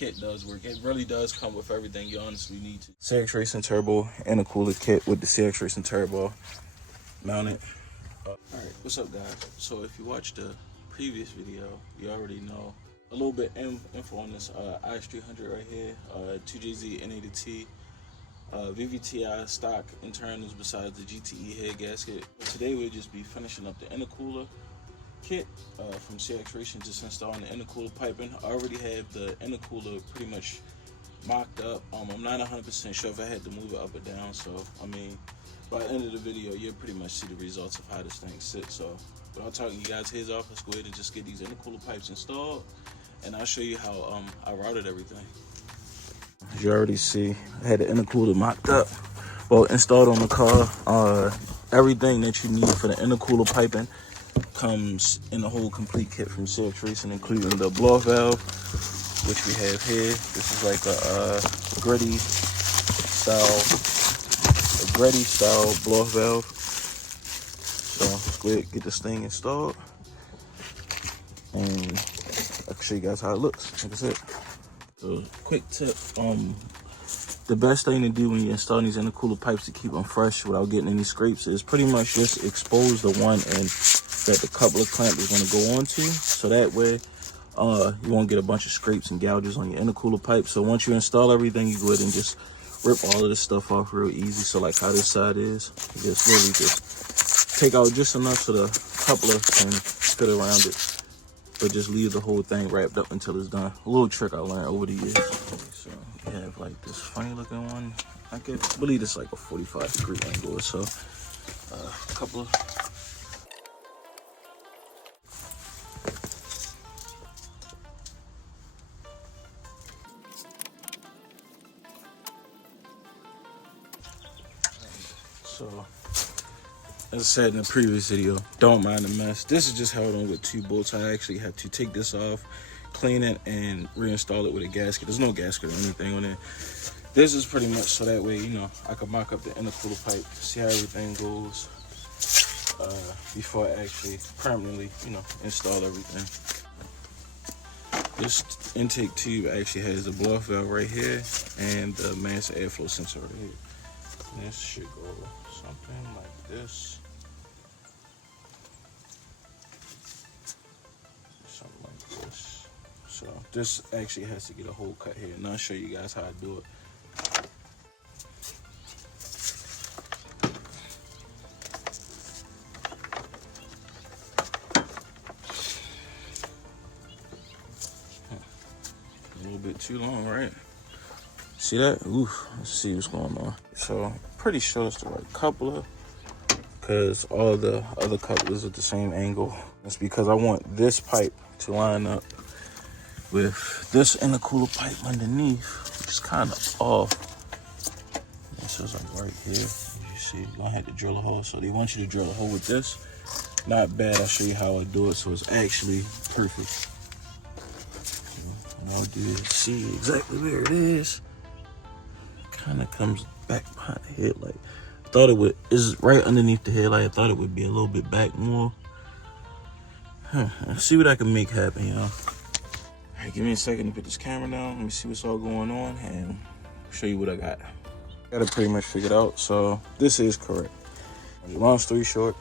kit does work. It really does come with everything you honestly need to. cxracing turbo intercooler kit with the cxracing turbo mounted. Alright, what's up guys? So if you watched the previous video, you already know a little bit info on this Is300 right here, 2JZ N80T, VVTi stock internals besides the GTE head gasket. But today we'll just be finishing up the intercooler kit from cxracing, just installing the intercooler piping. I already have the intercooler pretty much mocked up. I'm not 100% sure if I had to move it up or down, so I mean by the end of the video you'll pretty much see the results of how this thing sits. So without talking you guys heads off, let's go ahead and just get these intercooler pipes installed, and I'll show you how I routed everything. As you already see, I had the intercooler mocked up, well installed on the car. Everything that you need for the intercooler piping comes in the whole complete kit from cxracing, including the blow-off valve, which we have here. This is like a gritty style blow-off valve. So let's go ahead and get this thing installed, and I can show you guys how it looks. Like I said, so quick tip: the best thing to do when you install these intercooler pipes to keep them fresh without getting any scrapes is pretty much just expose the one end that the coupler clamp is going to go onto, so that way you won't get a bunch of scrapes and gouges on your intercooler pipe. So once you install everything, you go ahead and just rip all of this stuff off real easy. So like how this side is, you just really just take out just enough so the coupler can fit around it, but just leave the whole thing wrapped up until it's done. A little trick I learned over the years. So you have like this funny looking one. I believe it's like a 45-degree angle or so. A couple of So, as I said in the previous video, don't mind the mess. This is just held on with 2 bolts. I actually had to take this off, clean it, and reinstall it with a gasket. There's no gasket or anything on it. This is pretty much so that way, you know, I can mock up the intercooler pipe, see how everything goes before I actually permanently, you know, install everything. This intake tube actually has the blow-off valve right here and the master airflow sensor right here. And this should go something like this. Something like this. So this actually has to get a hole cut here, and I'll show you guys how I do it. A little bit too long, right? See that? Oof, let's see what's going on. So pretty sure it's the right coupler, because all the other couplers are the same angle. That's because I want this pipe to line up with this intercooler pipe underneath, which is kind of off. This is like right here. As you see, you're gonna have to drill a hole. So they want you to drill a hole with this. Not bad. I'll show you how I do it so it's actually perfect. What I'll do is see exactly where it is. Kind of comes back behind the headlight. I thought it would, is right underneath the headlight. I thought it would be a little bit back more. Let's see what I can make happen, y'all. All right, give me a second to put this camera down. Let me see what's all going on and show you what I got. Got it pretty much figured out. So this is correct. Long story short,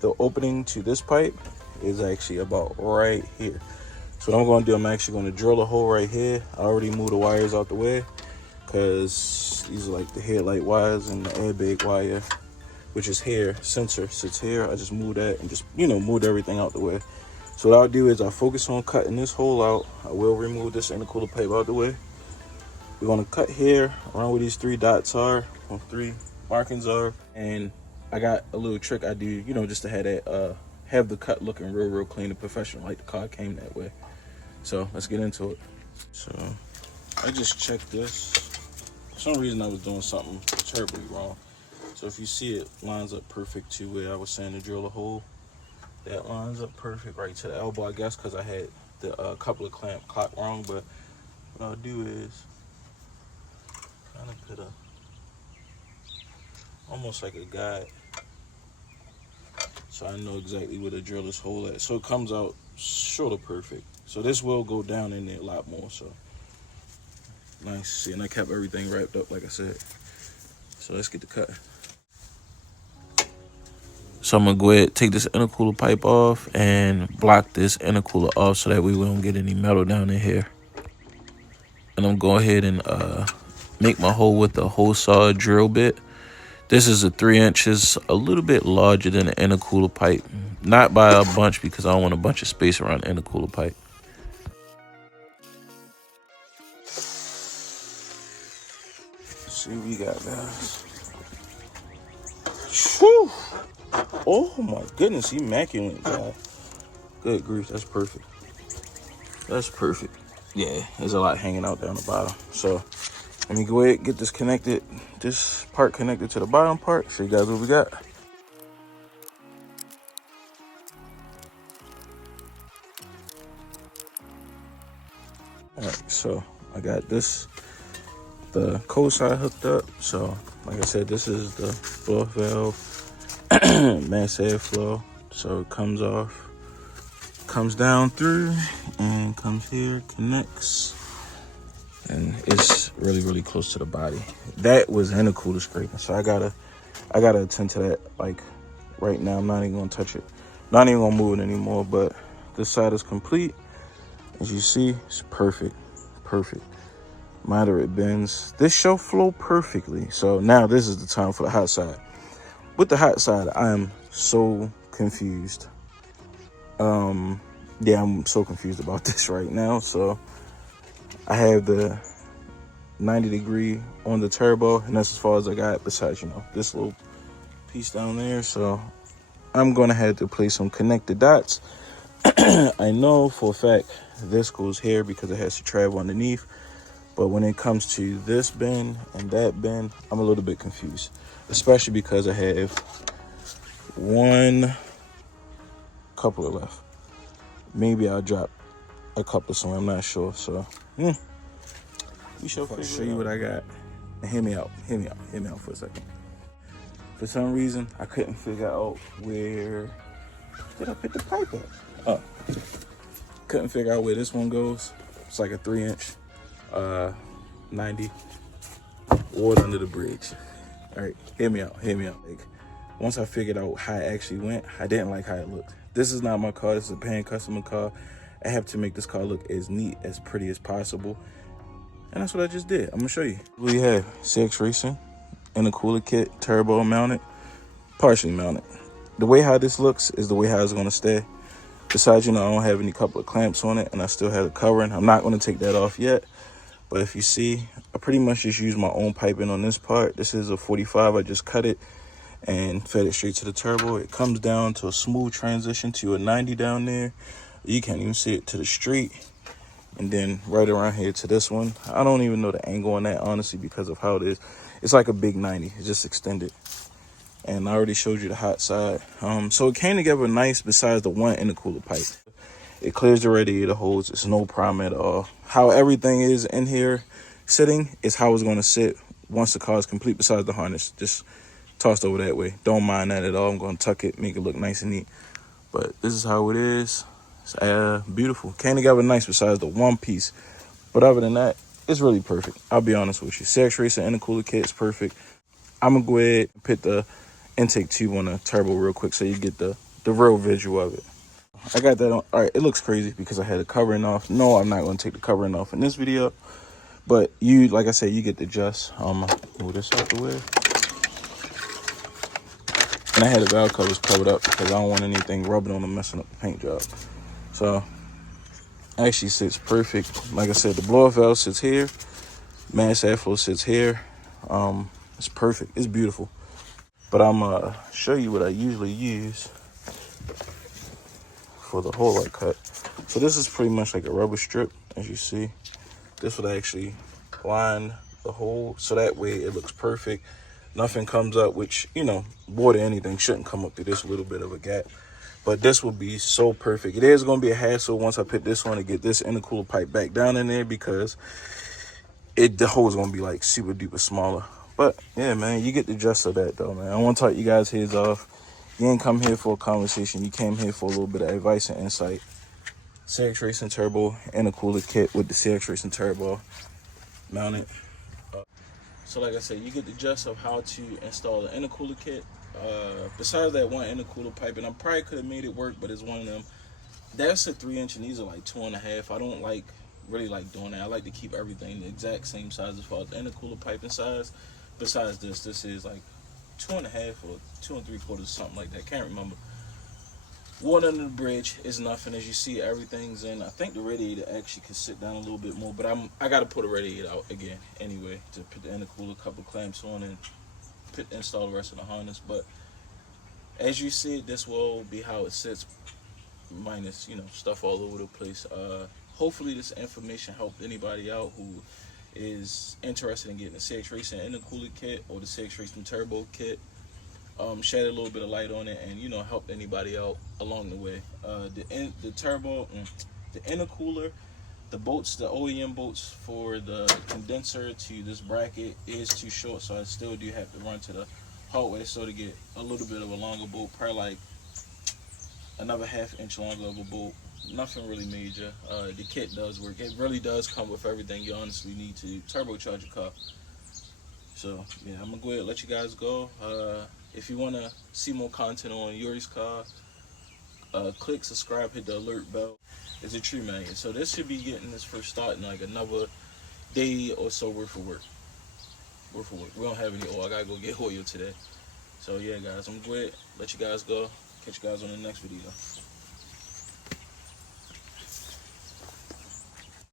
the opening to this pipe is actually about right here. So what I'm going to do, I'm actually going to drill a hole right here. I already moved the wires out the way, because these are like the headlight wires and the airbag wire, which is here. Sensor sits here. I just moved that and just, you know, moved everything out the way. So what I'll do is I'll focus on cutting this hole out. I will remove this intercooler pipe out the way. We're going to cut here around where these 3 dots are, or 3 markings are, and I got a little trick I do, you know, just to have that have the cut looking real clean and professional, like the car came that way. So let's get into it. So I just checked this. For some reason I was doing something terribly wrong. So if you see, it lines up perfect to where I was saying to drill a hole. That lines up perfect right to the elbow, I guess, because I had the coupler clamp clock wrong. But what I'll do is kind of put a, almost like a guide, so I know exactly where to drill this hole at. So it comes out sort of perfect. So this will go down in there a lot more. So nice. See, and I kept everything wrapped up like I said. So let's get the cut. So I'm gonna go ahead, take this intercooler pipe off and block this intercooler off so that way we don't get any metal down in here. And I'm going ahead and make my hole with the hole saw drill bit. This is a 3 inches, a little bit larger than the intercooler pipe. Not by a bunch because I don't want a bunch of space around the intercooler pipe. Let's see what we got, guys. Whew. Oh my goodness, immaculate, guy. Good grief, that's perfect. That's perfect. Yeah, there's a lot hanging out down the bottom. So let me go ahead and get this connected, this part connected to the bottom part. Show you guys what we got. All right, so I got this, the cold side hooked up. So like I said, this is the blow valve, mass airflow. So it comes off, comes down through and comes here, connects. And it's really, really close to the body. That was intercooler scraping. So I gotta attend to that like right now. I'm not even gonna touch it. Not even gonna move it anymore, but this side is complete. As you see, it's perfect, perfect. Moderate bends. This should flow perfectly. So now this is the time for the hot side. With the hot side, I am so confused. Yeah, I'm so confused about this right now. So I have the 90-degree on the turbo, and that's as far as I got besides, you know, this little piece down there. So I'm gonna have to place some connected dots. I know for a fact this goes here because it has to travel underneath, but when it comes to this bend and that bend, I'm a little bit confused, especially because I have one coupler left. Maybe I'll drop a couple somewhere, I'm not sure. So we shall show you what I got. And hear me out for a second. For some reason I couldn't figure out where did I put the pipe at. Oh, couldn't figure out where this one goes. It's like a 3-inch 90 water under the bridge. All right, hear me out. Like, once I figured out how it actually went, I didn't like how it looked. This is not my car. This is a paying customer car. I have to make this car look as neat, as pretty as possible. And that's what I just did. I'm gonna show you. We have cxracing intercooler kit, turbo mounted, partially mounted. The way how this looks is the way how it's gonna stay. Besides, you know, I don't have any couple of clamps on it, and I still have the covering. I'm not gonna take that off yet. But if you see, I pretty much just use my own piping on this part. This is a 45. I just cut it and fed it straight to the turbo. It comes down to a smooth transition to a 90 down there. You can't even see it to the street. And then right around here to this one. I don't even know the angle on that, honestly, because of how it is. It's like a big 90. It's just extended. And I already showed you the hot side. So it came together nice besides the one intercooler pipe. It clears the radiator holes. It's no problem at all. How everything is in here sitting is how it's going to sit once the car is complete, besides the harness. Just tossed over that way. Don't mind that at all. I'm going to tuck it, make it look nice and neat. But this is how it is. It's beautiful. Came together nice besides the one piece. But other than that, it's really perfect. I'll be honest with you. cxracing intercooler kit is perfect. I'm going to go ahead and put the intake tube on the turbo real quick so you get the real visual of it. I got that on. All right, it looks crazy because I had the covering off. No, I'm not going to take the covering off in this video. But you, like I said, you get the adjust. Move this out the way. And I had the valve covers covered up because I don't want anything rubbing on them, messing up the paint job. So, actually sits perfect. Like I said, the blower valve sits here. Mass airflow sits here. It's perfect. It's beautiful. But I'm going to show you what I usually use for the hole I cut. So this is pretty much like a rubber strip, as you see. This would actually line the hole so that way it looks perfect. Nothing comes up, which, you know, water, anything shouldn't come up through this little bit of a gap. But this will be so perfect. It is going to be a hassle once I put this on to get this intercooler pipe back down in there because the hole is going to be like super duper smaller. But yeah, man, you get the gist of that though, man. I want to talk you guys' heads off. You ain't come here for a conversation. You came here for a little bit of advice and insight. cxracing turbo intercooler kit with the cxracing turbo mounted. So like I said, you get the gist of how to install the intercooler kit. Besides that one intercooler pipe, and I probably could have made it work, but it's one of them. That's a 3-inch, and these are like 2.5. I don't really like doing that. I like to keep everything the exact same size as far as the intercooler piping size. Besides this is like 2.5 or 2 3/4, something like that. Can't remember. Water under the bridge is nothing. As you see, everything's in. I think the radiator actually can sit down a little bit more, but I got to put a radiator out again anyway to put the intercooler, couple clamps on, and install the rest of the harness. But as you see it, this will be how it sits, minus stuff all over the place. Hopefully this information helped anybody out who is interested in getting the cxracing intercooler kit or the cxracing turbo kit. Shed a little bit of light on it, and help anybody out along the way. The turbo, the intercooler, the bolts, the OEM bolts for the condenser to this bracket is too short, so I still do have to run to the hardware store to get a little bit of a longer bolt, probably like another 1/2 inch longer of a bolt. Nothing really major. The kit does work. It really does come with everything you honestly need to turbocharge your car. So yeah, I'm gonna go ahead and let you guys go. If you wanna see more content on Yuri's car, click subscribe, hit the alert bell. It's a tree magnet, so this should be getting this first start in like another day or so worth of work. We don't have any oil. I gotta go get oil today. So yeah, guys, I'm gonna go ahead, let you guys go. Catch you guys on the next video.